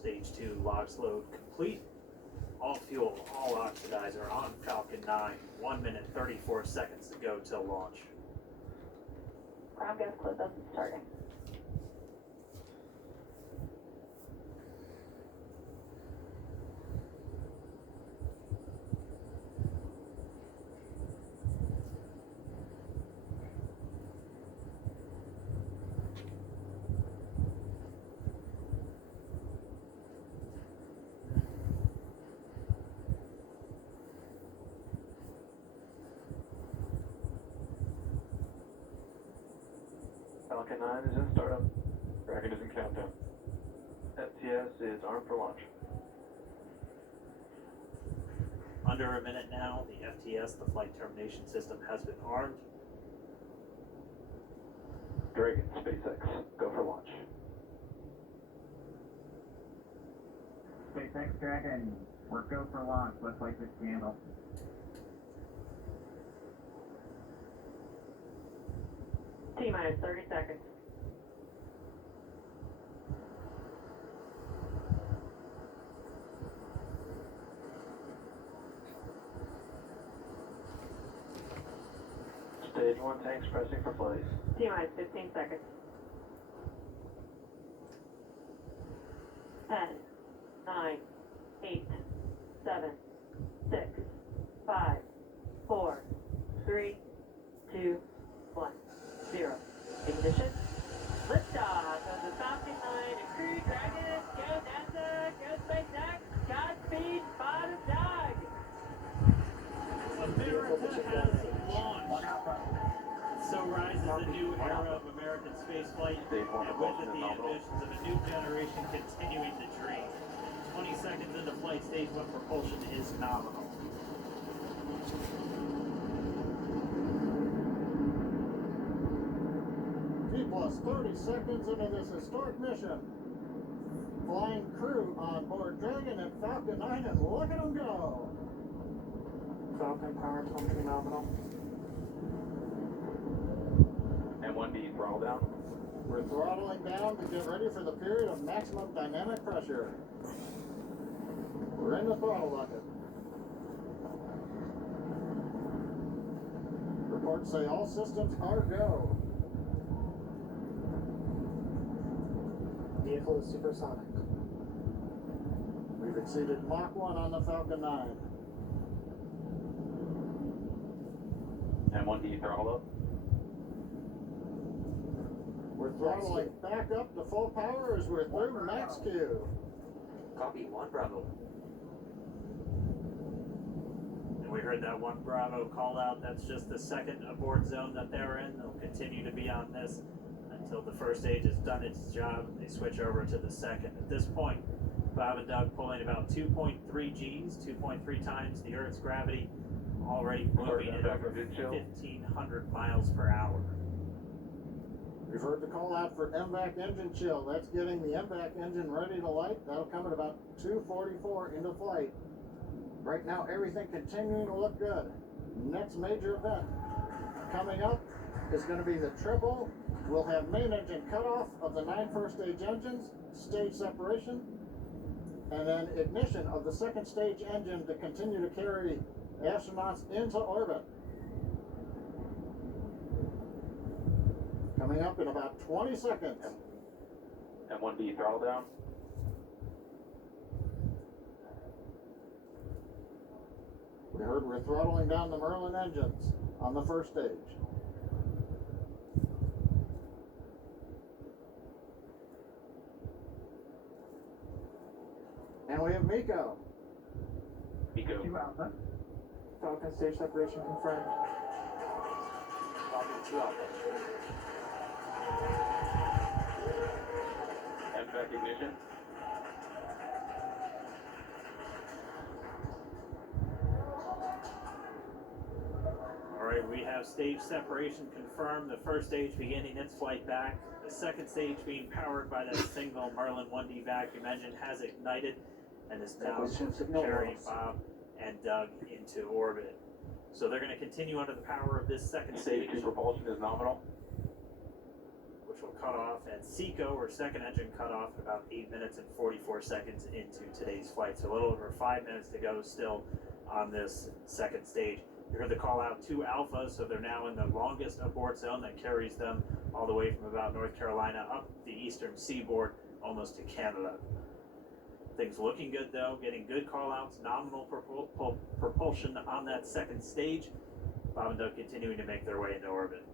Stage 2 LOX load complete. All fuel, all oxidizer on Falcon 9. 1 minute, 34 seconds to go till launch. Ground gas close-up is starting. Falcon 9 is in startup. Dragon is in countdown. FTS is armed for launch. Under a minute now, the FTS, the flight termination system, has been armed. Dragon, SpaceX, go for launch. SpaceX Dragon, we're go for launch. Let's light this candle. T-minus 30 seconds. Stage 1 tanks pressing for flight. T-minus 15 seconds. 10, 9, 8, 7, 6, 5, 4, 3, 2, 1, 0. Ignition. Liftoff of the Falcon 9 and Crew Dragon. Go NASA, go SpaceX, Godspeed, bottom dog. America has launched. So rises a new era of American spaceflight, and with it the ambitions of a new generation continuing the dream. 20 seconds into flight, stage 1 propulsion is nominal. T plus 30 seconds into this historic mission. Flying crew on board Dragon and Falcon 9, and look at them go. Falcon power function nominal. And 1D throttle down. We're throttling down to get ready for the period of maximum dynamic pressure. We're in the throttle bucket. Reports say all systems are go. Vehicle is supersonic. We've exceeded Mach 1 on the Falcon 9. And 1D throttle up. We're throttling back up to full power as we're through max Q. Copy 1 Bravo. And we heard that 1 Bravo call out. That's just the second abort zone that they're in. They'll continue to be on this until the first stage has done its job. They switch over to the second. At this point, Bob and Doug pulling about 2.3 Gs, 2.3 times the Earth's gravity, already moving at over 1,500 miles per hour. We've heard the call out for MVAC engine chill. That's getting the MVAC engine ready to light. That'll come at about 2:44 into flight. Right now, everything continuing to look good. Next major event coming up is going to be the triple. We'll have main engine cutoff of the 9 first stage engines, stage separation, and then ignition of the second stage engine to continue to carry astronauts into orbit. Coming up in about 20 seconds. And 1D throttle down. We heard we're throttling down the Merlin engines on the first stage. And we have Miko. Miko. 2 Alpha. Falcon stage separation confirmed. Copy 2 Alpha. MVAC ignition. All right, we have stage separation confirmed. The first stage beginning its flight back. The second stage being powered by that single Merlin 1D vacuum engine has ignited and is now carrying Bob and Doug into orbit. So they're going to continue under the power of this second Stage stage. 2 propulsion is nominal. which will cut off at Seco, or second engine cut off at about 8 minutes and 44 seconds into today's flight. So a little over 5 minutes to go still on this second stage. You heard the call out to Alpha, so they're now in the longest abort zone that carries them all the way from about North Carolina up the eastern seaboard almost to Canada. Things looking good though, getting good call outs, nominal propulsion on that second stage. Bob and Doug continuing to make their way into orbit.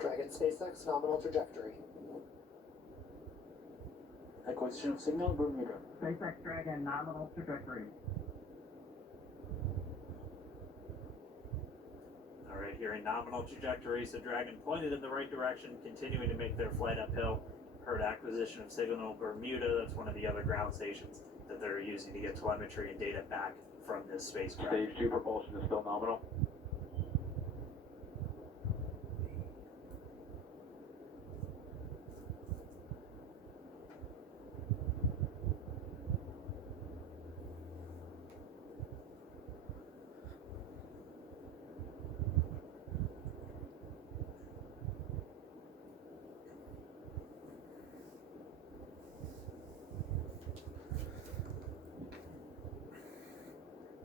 Dragon SpaceX nominal trajectory. Acquisition of signal, Bermuda. SpaceX Dragon nominal trajectory. All right, here in nominal trajectory, so Dragon pointed in the right direction, continuing to make their flight uphill. Heard acquisition of signal Bermuda. That's one of the other ground stations that they're using to get telemetry and data back from this spacecraft. Stage 2 propulsion is still nominal.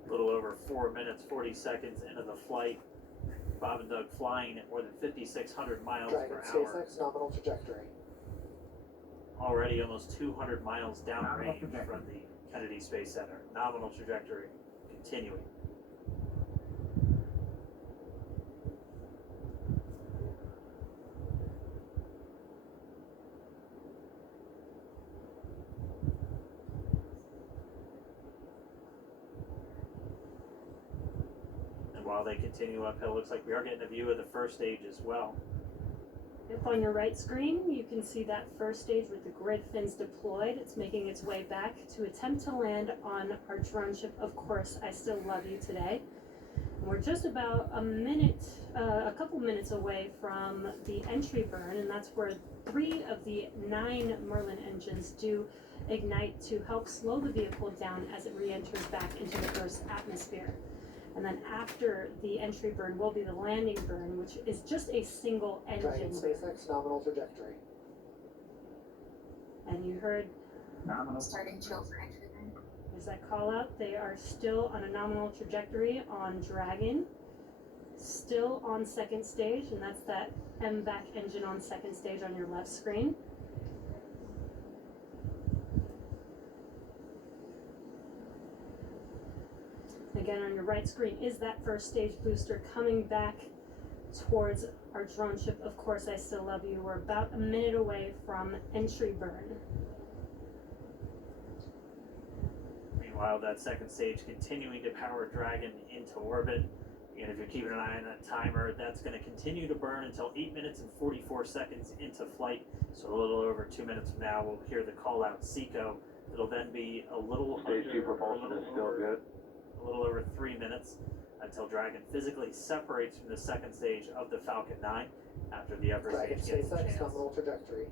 A little over 4 minutes, 40 seconds into the flight. Bob and Doug flying at more than 5,600 miles Dragon per hour. SpaceX nominal trajectory. Already almost 200 miles Nominal downrange trajectory. from the Kennedy Space Center. Nominal trajectory continuing. And while they continue uphill, looks like we are getting a view of the first stage as well. Up on your right screen, you can see that first stage with the grid fins deployed. It's making its way back to attempt to land on our drone ship, Of Course I Still Love You today. And we're just about a couple minutes away from the entry burn, and that's where 3 of the 9 Merlin engines do ignite to help slow the vehicle down as it re-enters back into the Earth's atmosphere. And then after the entry burn will be the landing burn, which is just a single Dragon engine. SpaceX nominal trajectory. And you heard Nominal. Starting chill for entry. there's that call out. They are still on a nominal trajectory on Dragon, still on second stage, and that's that MVAC engine on second stage on your left screen. Again, on your right screen is that first stage booster coming back towards our drone ship, Of Course I Still Love You. We're about a minute away from entry burn. Meanwhile, that second stage continuing to power Dragon into orbit. And if you're keeping an eye on that timer, that's going to continue to burn until 8 minutes and 44 seconds into flight. So a little over 2 minutes from now, we'll hear the call out Seco. It'll then be a little Stage 2 under, propulsion is still good. a little over 3 minutes until Dragon physically separates from the second stage of the Falcon 9 after the upper Dragon stage gets a SpaceX chance. nominal trajectory.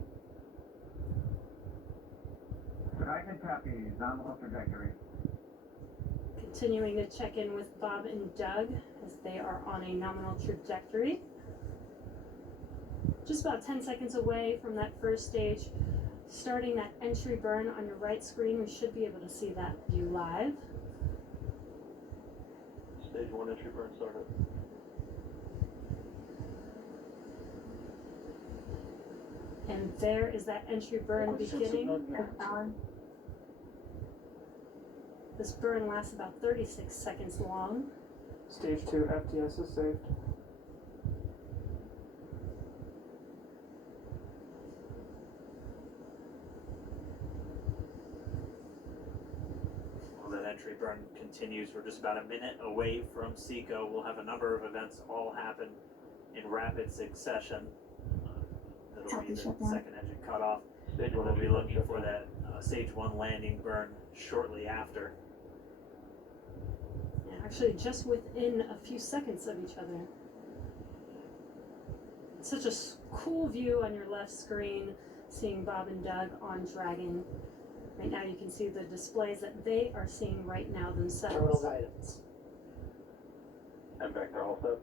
Dragon copies nominal trajectory. Continuing to check in with Bob and Doug as they are on a nominal trajectory. Just about 10 seconds away from that first stage, starting that entry burn on your right screen. We should be able to see that view live. Stage 1 entry burn started. And there is that entry burn Acquisition beginning. signal, yeah. Alan. This burn lasts about 36 seconds long. Stage 2 FTS is saved. Well, that entry burn continues. We're just about a minute away from Seco. We'll have a number of events all happen in rapid succession. That'll Copy, be the shutdown. second engine cutoff. Stage 1 We'll entry be burn looking shut for down. that stage 1 landing burn shortly after. Yeah, actually, just within a few seconds of each other. It's such a cool view on your left screen, seeing Bob and Doug on Dragon. Right now, you can see the displays that they are seeing right now Terminal themselves. guidance. MVAC to all step.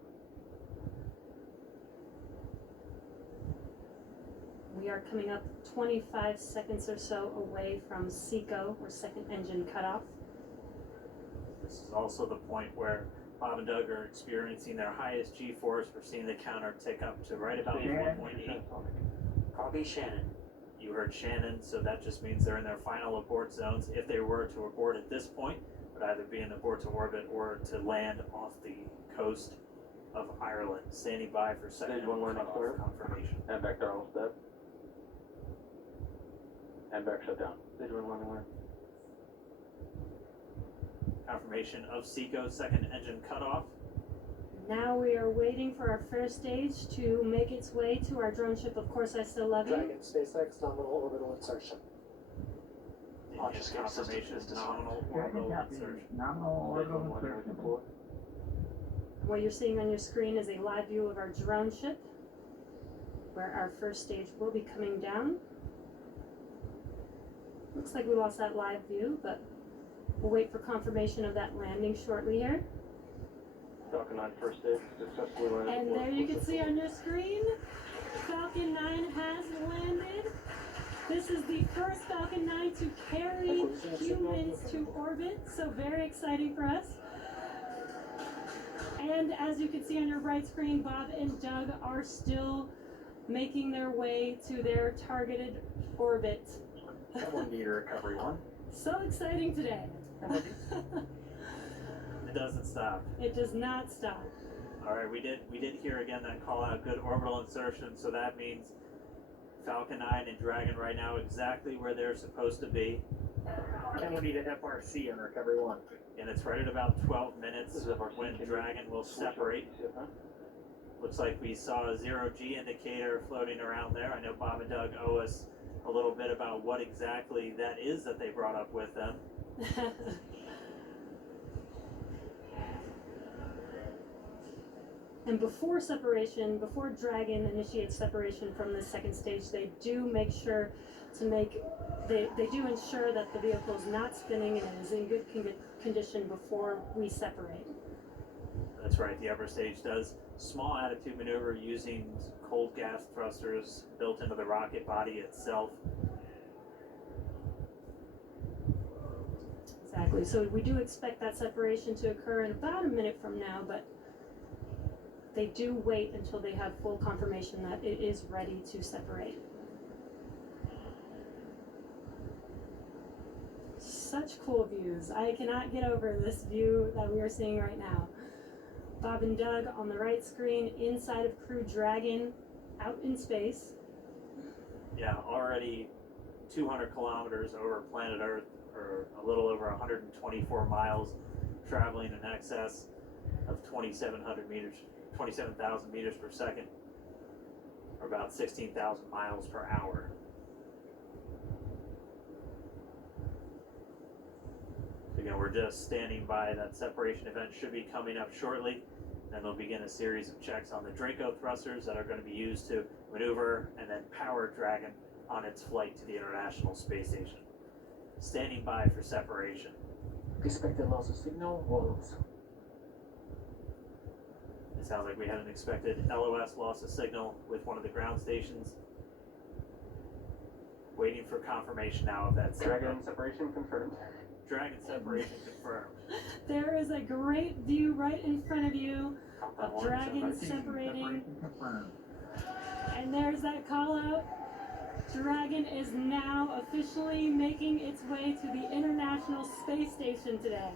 We are coming up 25 seconds or so away from SECO, or second engine cutoff. This is also the point where Bob and Doug are experiencing their highest G-force. We're seeing the counter tick up to right about 1.8. Copy Shannon. You heard Shannon, so that just means they're in their final abort zones. If they were to abort at this point, it would either be an abort to orbit or to land off the coast of Ireland. Standing by for second Stage 1 landing cutoff clear. confirmation. MVAC to all step. MVAC shut down. Stage 1 landing clear. Confirmation of SECO second engine cutoff. Now we are waiting for our first stage to make its way to our drone ship. Of course, I still love you. Dragon, SpaceX, nominal orbital insertion. Launch escape system Confirmation is disarmed. nominal Dragon orbital copy. insertion. Nominal Stage 1 orbital landing insertion. deployed. What you're seeing on your screen is a live view of our drone ship, where our first stage will be coming down. Looks like we lost that live view, but we'll wait for confirmation of that landing shortly here. Falcon 9 first stage successfully landed. And there you can see on your screen, Falcon 9 has landed. This is the first Falcon 9 to carry humans to orbit, so very exciting for us. And as you can see on your right screen, Bob and Doug are still making their way to their targeted orbit. Someone need a recovery one. So exciting today. It doesn't stop. It does not stop. All right, we did hear again that call out good orbital insertion, so that means Falcon 9 and Dragon right now exactly where they're supposed to be, Then we need an FRC on recovery one. and it's right at about 12 minutes This is FRC. when Can you Dragon will switch over separate. to CFM? Looks like we saw a 0G indicator floating around there. I know Bob and Doug owe us a little bit about what exactly that is that they brought up with them. And before separation, before Dragon initiates separation from the second stage, they do make sure to they do ensure that the vehicle is not spinning and is in good condition before we separate. That's right, the upper stage does small attitude maneuver using cold gas thrusters built into the rocket body itself. Exactly, so we do expect that separation to occur in about a minute from now, but they do wait until they have full confirmation that it is ready to separate. Such cool views. I cannot get over this view that we are seeing right now. Bob and Doug on the right screen, inside of Crew Dragon, out in space. Yeah, already 200 kilometers over planet Earth, or a little over 124 miles, traveling in excess of 2,700 meters. 27,000 meters per second, or about 16,000 miles per hour. So again, we're just standing by. That separation event should be coming up shortly. Then they'll begin a series of checks on the Draco thrusters that are going to be used to maneuver and then power Dragon on its flight to the International Space Station. Standing by for separation. Expected loss of signal was It sounds like we had an expected LOS loss of signal with one of the ground stations. Waiting for confirmation now of that Dragon separation confirmed. Dragon separation confirmed. There is a great view right in front of you Compound of 1 Dragon is separating. Separation confirmed. And there's that call out. Dragon is now officially making its way to the International Space Station today.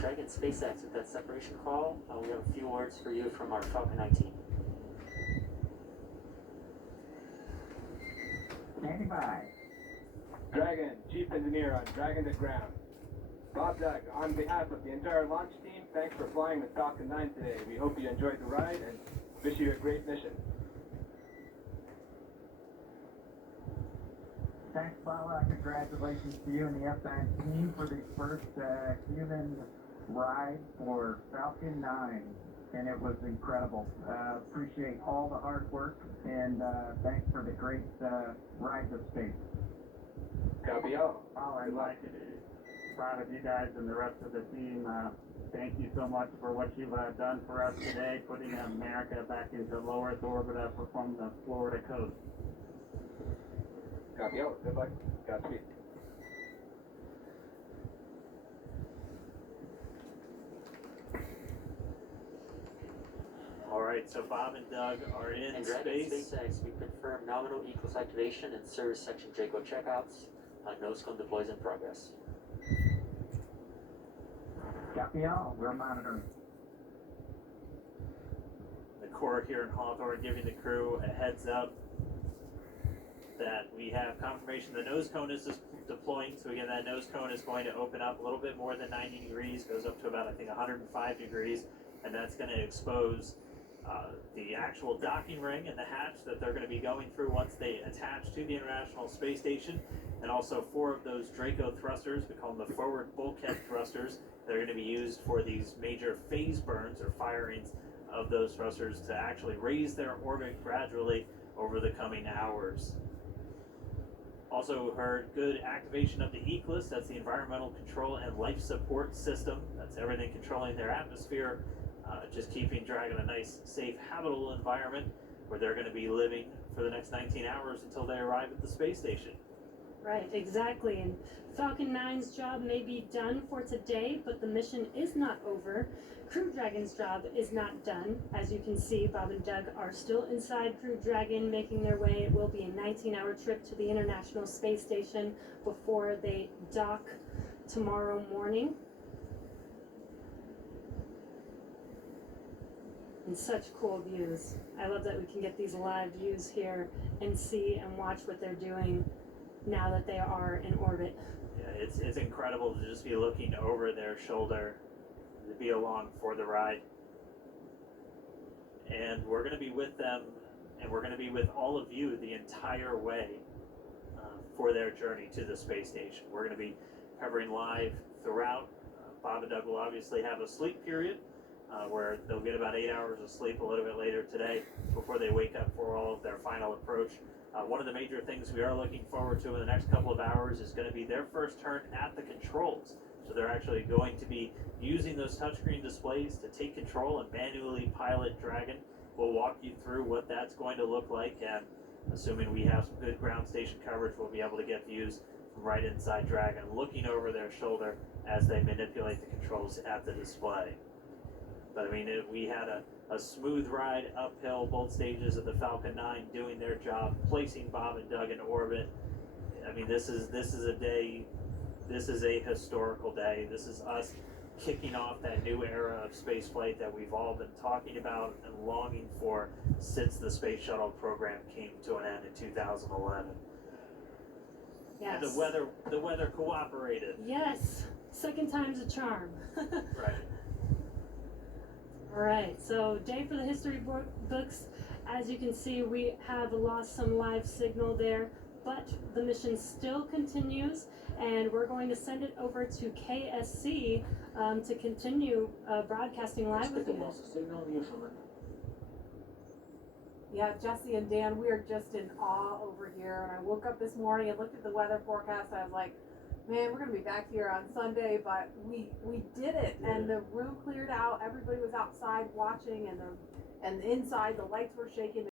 Dragon SpaceX with that separation call. We have a few words for you from our Falcon 19. Standing by. Dragon, Chief Engineer on Dragon to Ground. Bob Doug, on behalf of the entire launch team, thanks for flying with Falcon 9 today. We hope you enjoyed the ride and wish you a great mission. Thanks, Paula. Congratulations to you and the F9 team for the first human ride for Falcon 9. And it was incredible. Appreciate all the hard work and thanks for the great ride to space. Copy all. All right, Good luck. proud of you guys and the rest of the team. Thank you so much for what you've done for us today, putting America back into low Earth orbit from the Florida coast. Copy out. Good luck. Godspeed. Alright, so Bob and Doug are in And Dragon space. SpaceX, we confirm nominal equals activation and service section Draco checkouts. Nose cone deploys in progress. Copy all. We're monitoring. The Corps here in Hawthorne giving the crew a heads up that we have confirmation the nose cone is deploying. So again, that nose cone is going to open up a little bit more than 90 degrees, goes up to about, I think, 105 degrees, and that's going to expose the actual docking ring and the hatch that they're going to be going through once they attach to the International Space Station, and also 4 of those Draco thrusters, we call them the forward bulkhead thrusters, that are going to be used for these major phase burns or firings of those thrusters to actually raise their orbit gradually over the coming hours. Also heard good activation of the ECLIS, that's the Environmental Control and Life Support System. That's everything controlling their atmosphere, just keeping Dragon a nice, safe, habitable environment where they're going to be living for the next 19 hours until they arrive at the space station. Right, exactly. And Falcon 9's job may be done for today, but the mission is not over. Crew Dragon's job is not done. As you can see, Bob and Doug are still inside Crew Dragon, making their way. It will be a 19-hour trip to the International Space Station before they dock tomorrow morning. And such cool views. I love that we can get these live views here and see and watch what they're doing now that they are in orbit. Yeah, it's incredible to just be looking over their shoulder, to be along for the ride. And we're going to be with them, and we're going to be with all of you the entire way for their journey to the space station. We're going to be covering live throughout. Bob and Doug will obviously have a sleep period where they'll get about 8 hours of sleep a little bit later today before they wake up for all of their final approach. One of the major things we are looking forward to in the next couple of hours is going to be their first turn at the controls. So they're actually going to be using those touchscreen displays to take control and manually pilot Dragon. We'll walk you through what that's going to look like, and assuming we have some good ground station coverage, we'll be able to get views from right inside Dragon, looking over their shoulder as they manipulate the controls at the display. But I mean, we had a smooth ride uphill, both stages of the Falcon 9 doing their job, placing Bob and Doug in orbit. I mean, this is a day, this is a historical day. This is us kicking off that new era of spaceflight that we've all been talking about and longing for since the space shuttle program came to an end in 2011. Yes. And the weather cooperated. Yes. Second time's a charm. Right. All right, so day for the history books. As you can see, we have lost some live signal there, but the mission still continues, and we're going to send it over to KSC to continue broadcasting live with Expected you. loss of signal, usually. Yeah, Jesse and Dan, we are just in awe over here. And I woke up this morning and looked at the weather forecast. I was like, man, we're going to be back here on Sunday, but we did it. And the room cleared out. Everybody was outside watching, and inside the lights were shaking.